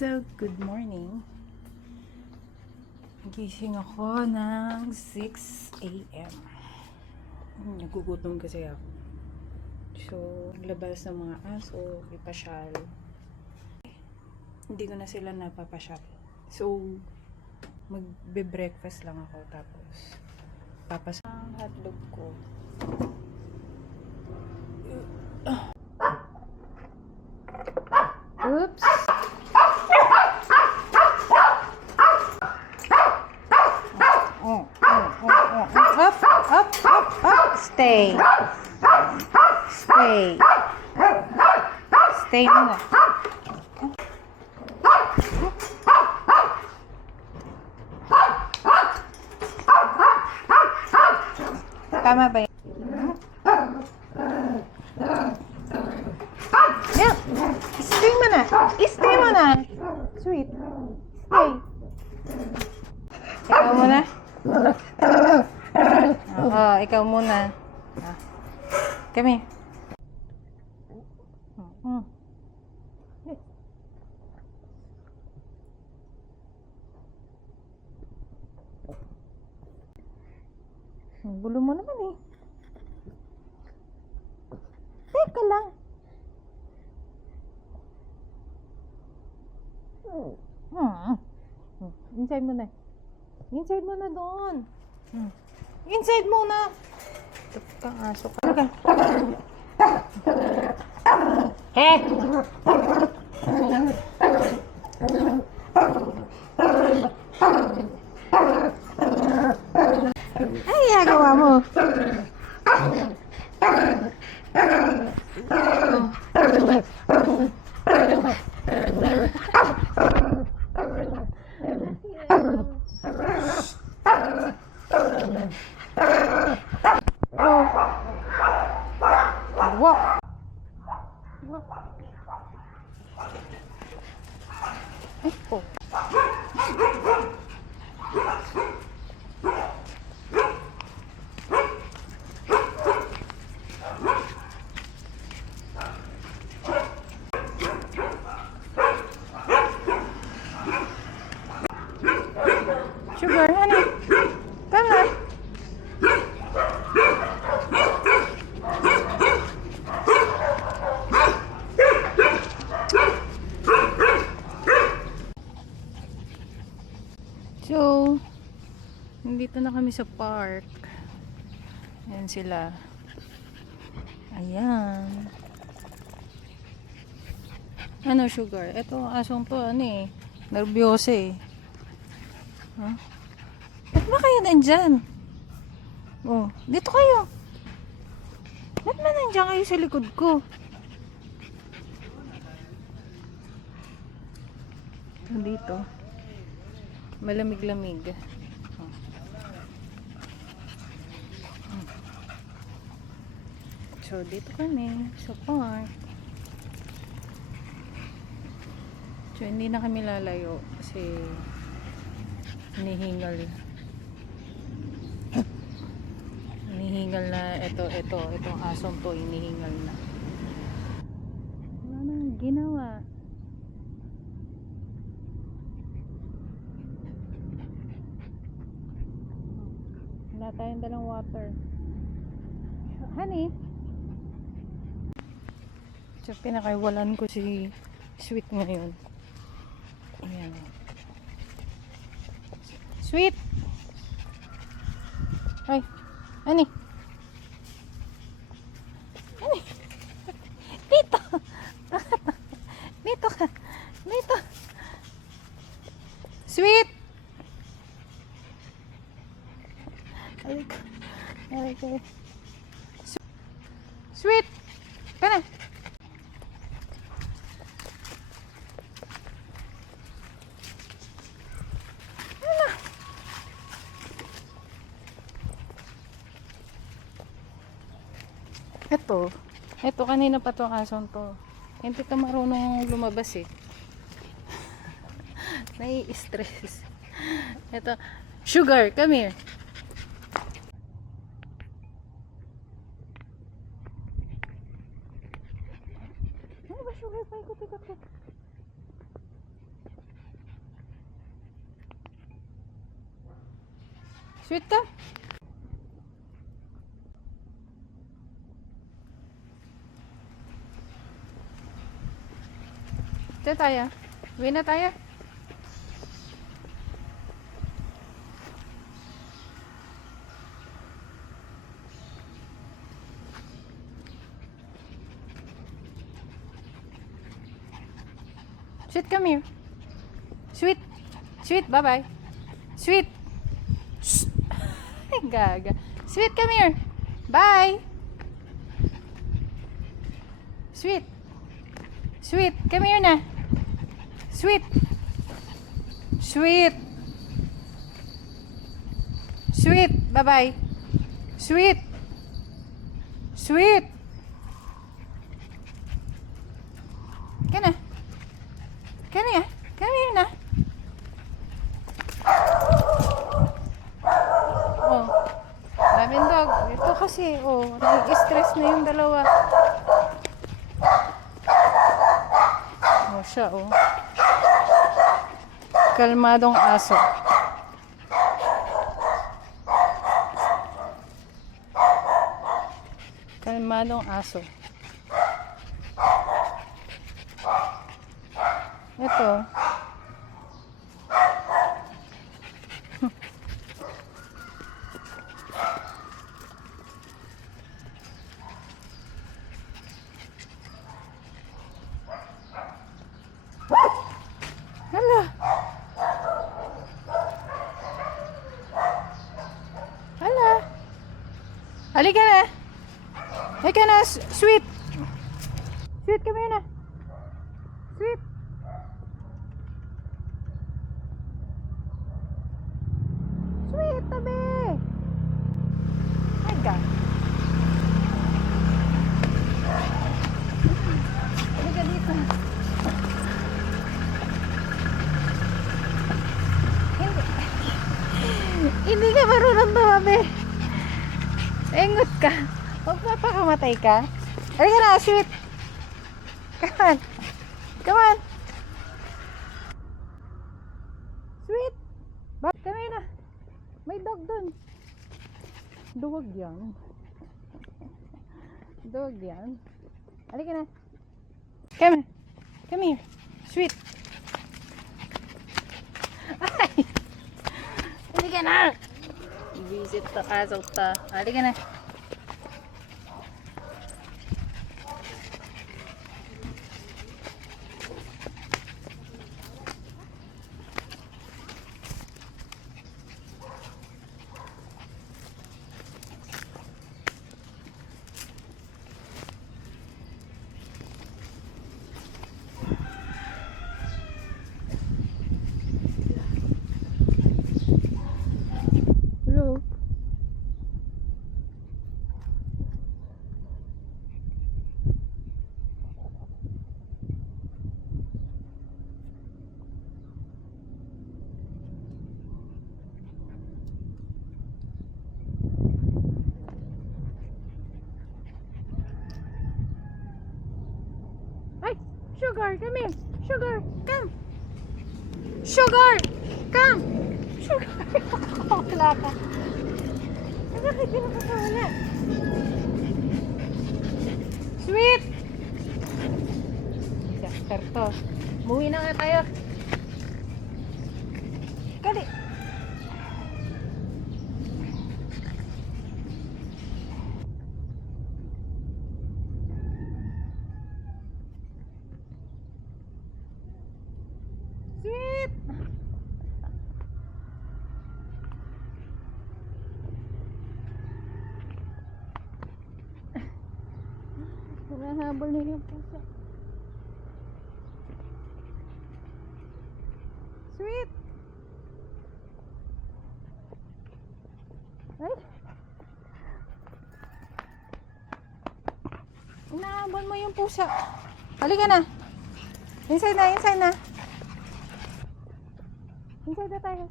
So, good morning. Gising ako ng 6 a.m. Nagugutom kasi ako. So, labas ng mga aso, ipasyal. Hindi ko na sila napapasyal. So, magbe-breakfast lang ako tapos papas ang hotdog ko. Oops! Up. Stay. Stay muna. Tama ba yun? Yeah. Stay muna. Stay muna. Sweet. Stay. Ikaw muna. Oo, ikaw muna. Come here. Ang gulo mo naman eh. Teka lang. Inside mo na. Inside mo na doon. Inside muna. Ito kang aso ka. Okay. Hey! Ay, ginagawa mo. Walk. Ay, oh. Sugar, honey. Come on. So, nandito na kami sa park. Ayan sila. Ayan. Ano, Sugar? Ito, asong to, ano eh. Nervyoso eh. Huh? Ba't ba kayo nandyan? Oh, dito kayo. Ba't ba nandyan kayo sa likod ko? Dito. Malamig-lamig. So, dito kami sa park. So, hindi na kami lalayo kasi hinihingal na itong asong to hinihingal na. Wala nang ginawa. Wala tayong dalang water. Honey, so pinakaiwalan ko si Sweet ngayon. Ayan. Sweet! Ay, Ani? Ani? Dito! Dito ka! Dito! Sweet! Aliko. Sweet! Kana! Ito kanina pa tong asong to. Hindi ka marunong lumabas eh. Nai-stress. Ito, Sugar, come here. Ano ba, Sugar? Paikot-ikot ko. Sweet ka? Ito tayo. Uwi na tayo. Sweet, come here. Sweet. Sweet, bye-bye. Sweet. Shh. Gaga. Sweet, come here. Bye. Sweet. Sweet, come here na. Sweet. Sweet. Sweet, bye-bye. Sweet. Sweet. Kana. Come here. Come here na. Oh. Daming dog. Ito kasi, oh, nag-stress na yung dalawa. Oh, siya, oh. Kalmadong aso. Kalmadong aso. Ito. Hala. Hala. Halika na. Halika na, sweet. Sweet, come here na. Sweet. Sweet, tabi. Halika. Halika dito. Hindi ka marunong tumabi. Engot ka. Huwag mapakamatay ka. Halika na, sweet. Come on. Come on. Sweet. Kami na. May dog dun. Duwag yan. Duwag yan. Halika na. Come. Come here. Sweet. Ay. Halika na. Visit ta aso ta. Halika na. Hello. Ay, Sugar, come here. Sugar, come. Sugar, come. Sugar. Wala ka. Bakit yun nakakawala? Sweet. Disaster to. Muwi na nga tayo. Kali. Sweet. Nahabol na yung pusa. Sweet. Ay. Nahabol mo yung pusa. Halika na. Inside na, inside na. Inside na tayo.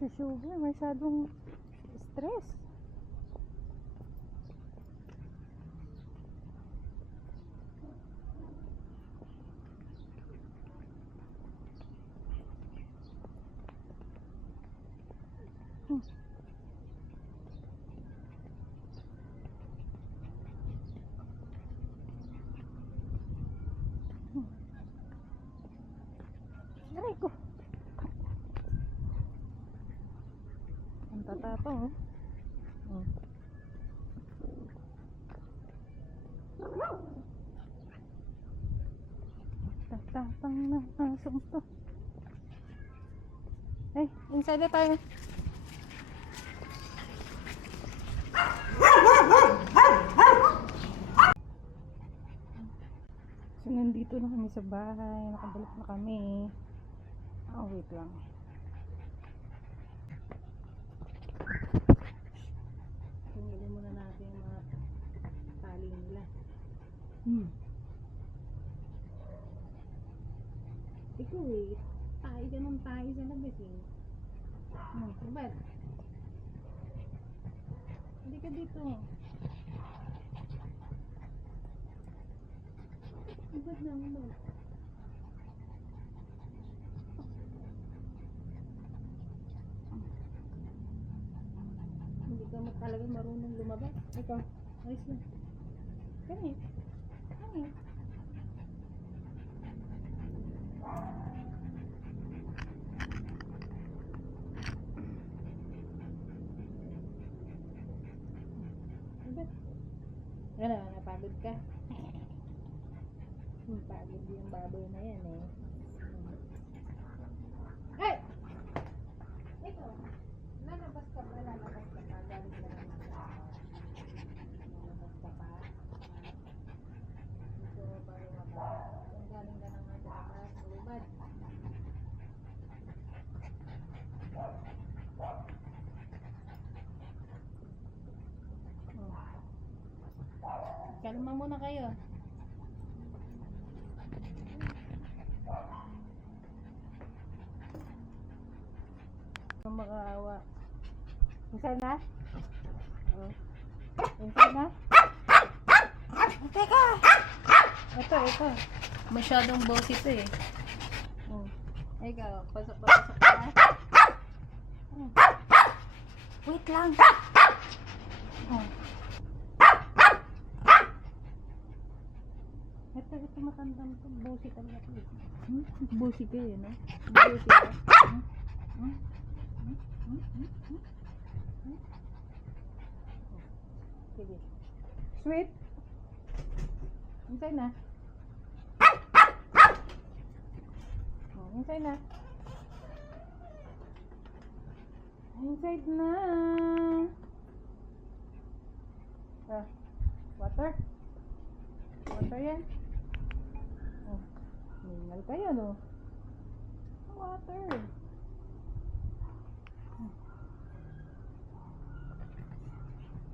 si Sugar. Masyadong stress. Aray ko. Ang tatapang, oh. Oh. Tatapang ng asong to. Ay, inside na tayo. So, nandito na kami sa bahay. Nakabalik na kami. Oh, wait lang. Tingnan muna natin yung mga tali nila. Ikaw eh. Tayo ganun tayo sa labas eh. Ba't? Hindi ka dito. Ba't lang ba? Hindi ka talaga marunong lumabas. Ikaw, ayos lang. Kani? Kani? Ano, napagod ka? Pagod yung baboy na yan eh. Hey! Ikaw, lalabas ka pa. Galing ka naman. Lalabas ka pa. Ito ba lumabas? Kung galing ka naman sa labas, lumabas. Kalma muna kayo. Makaawa. Inside na? Oh. Inside na? Teka! Ito. Masyadong boss ito eh. Ikaw, pasok ka. Wait lang. Ito matandang to. Bossy talaga ito. Bossy ka eh, no? Bossy ka. Sige. Sweet. Inside na. Inside na. Inside na. Water. Water yan. Mingal kayo, no? Water.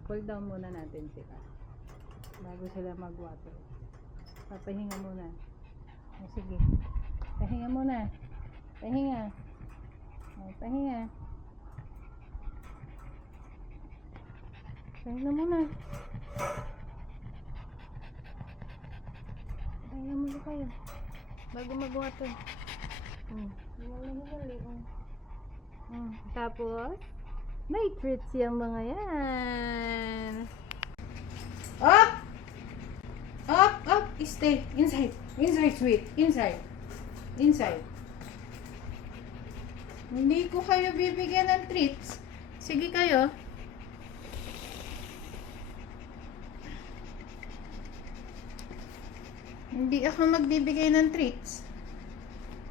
Cool down muna natin sila bago sila mag-water. Papahinga muna. Sige. Pahinga muna. Pahinga. Pahinga. Pahinga muna. Pahinga muna kayo bago mag-water. Tapos may treats yung mga yan. Up! Up! Up! Stay! Inside! Inside, sweet! Inside! Inside! Hindi ko kayo bibigyan ng treats. Sige kayo. Hindi ako magbibigay ng treats.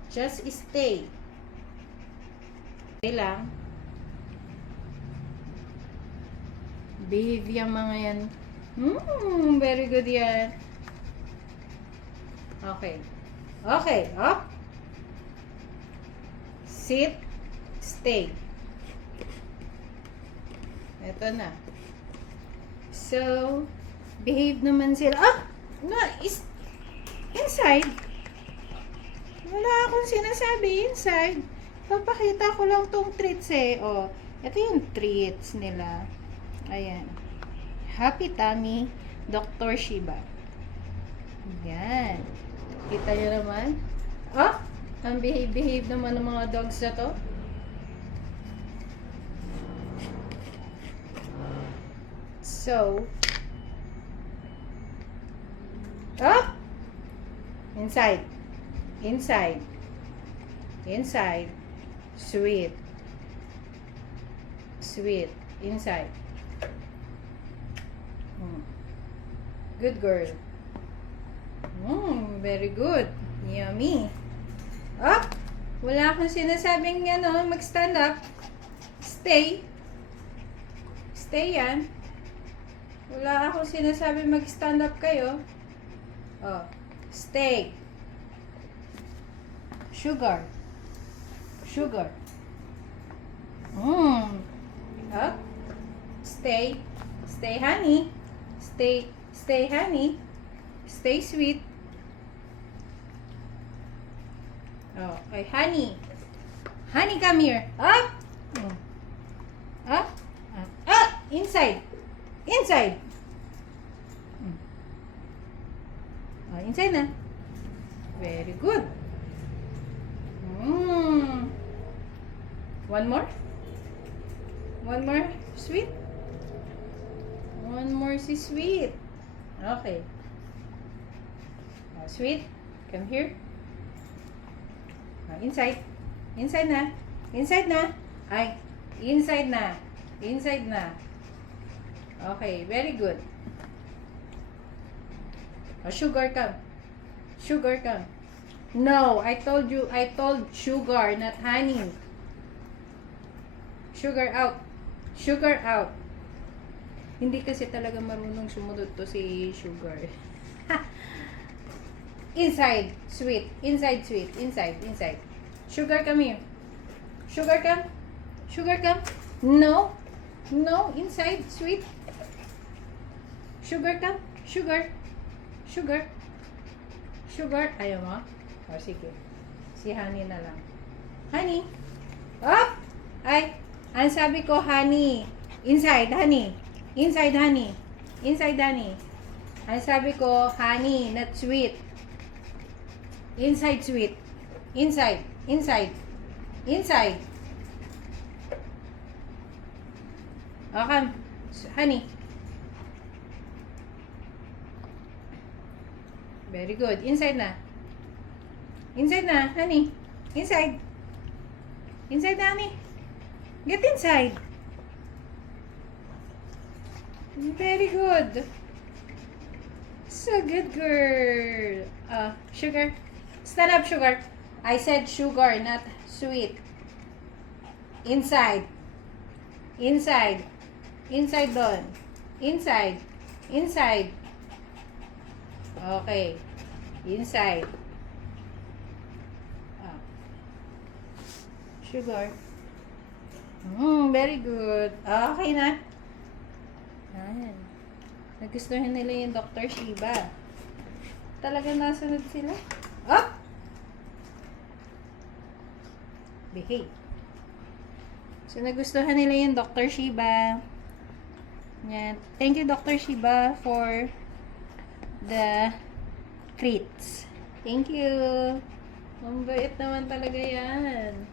Just stay. Stay lang. Behave yung mga yan. Very good yan. Okay. Okay. Up. Sit. Stay. Ito na. So, behave naman sila. No, inside. Wala akong sinasabi. Inside. Papakita ko lang tong treats eh. Oh, ito yung treats nila. Ayan. Happy Tummy, Dr. Shiba. Yan. Kita nyo naman. Oh, ang behave naman ng mga dogs na to. So, up, inside, inside, inside, sweet, sweet, inside. Good girl. Very good. Yummy. Up, wala akong sinasabing mag-stand up. Stay. Stay yan. Wala akong sinasabi mag-stand up kayo. Oh, stay. Sugar. Sugar. Up. Stay. Stay, honey. Stay. Stay, honey. Stay sweet. Oh, okay, honey. Honey, come here. Up. Up. Up. Inside. Inside. Oh, inside na. Very good. One more? One more sweet? One more si sweet. Okay. Sweet, come here. Inside. Inside na. Inside na. Ay, inside na. Inside na. Okay, very good. Sugar, come. Sugar, come. No, I told sugar, not honey. Sugar out. Sugar out. Hindi kasi talaga marunong sumunod to si Sugar. Inside, sweet. Inside, sweet. Inside, inside. Sugar, come here. Sugar, come. Sugar, come. No. No, inside, sweet. Sugar, come. Sugar. Sugar. Sugar. Ayaw mo? O, sige. Si Honey na lang. Honey. Up! Ay, ang sabi ko, honey. Inside, honey. Inside, honey. Inside, honey. Ang sabi ko, honey, not sweet. Inside, sweet. Inside. Inside. Inside. Okay. Honey. Very good. Inside na. Inside na, honey. Inside. Inside na, honey. Get inside. Very good. So good, girl. Sugar. Stand up, Sugar. I said sugar, not sweet. Inside. Inside. Inside doon. Inside. Inside. Okay. Inside. Sugar. Very good. Okay na. Ayan. Nagustuhan nila yung Dr. Shiba. Talagang nasunod sila. Oh! Behave. So, nagustuhan nila yung Dr. Shiba. Yan. Thank you, Dr. Shiba, for the treats. Thank you. Ang bait naman talaga yan.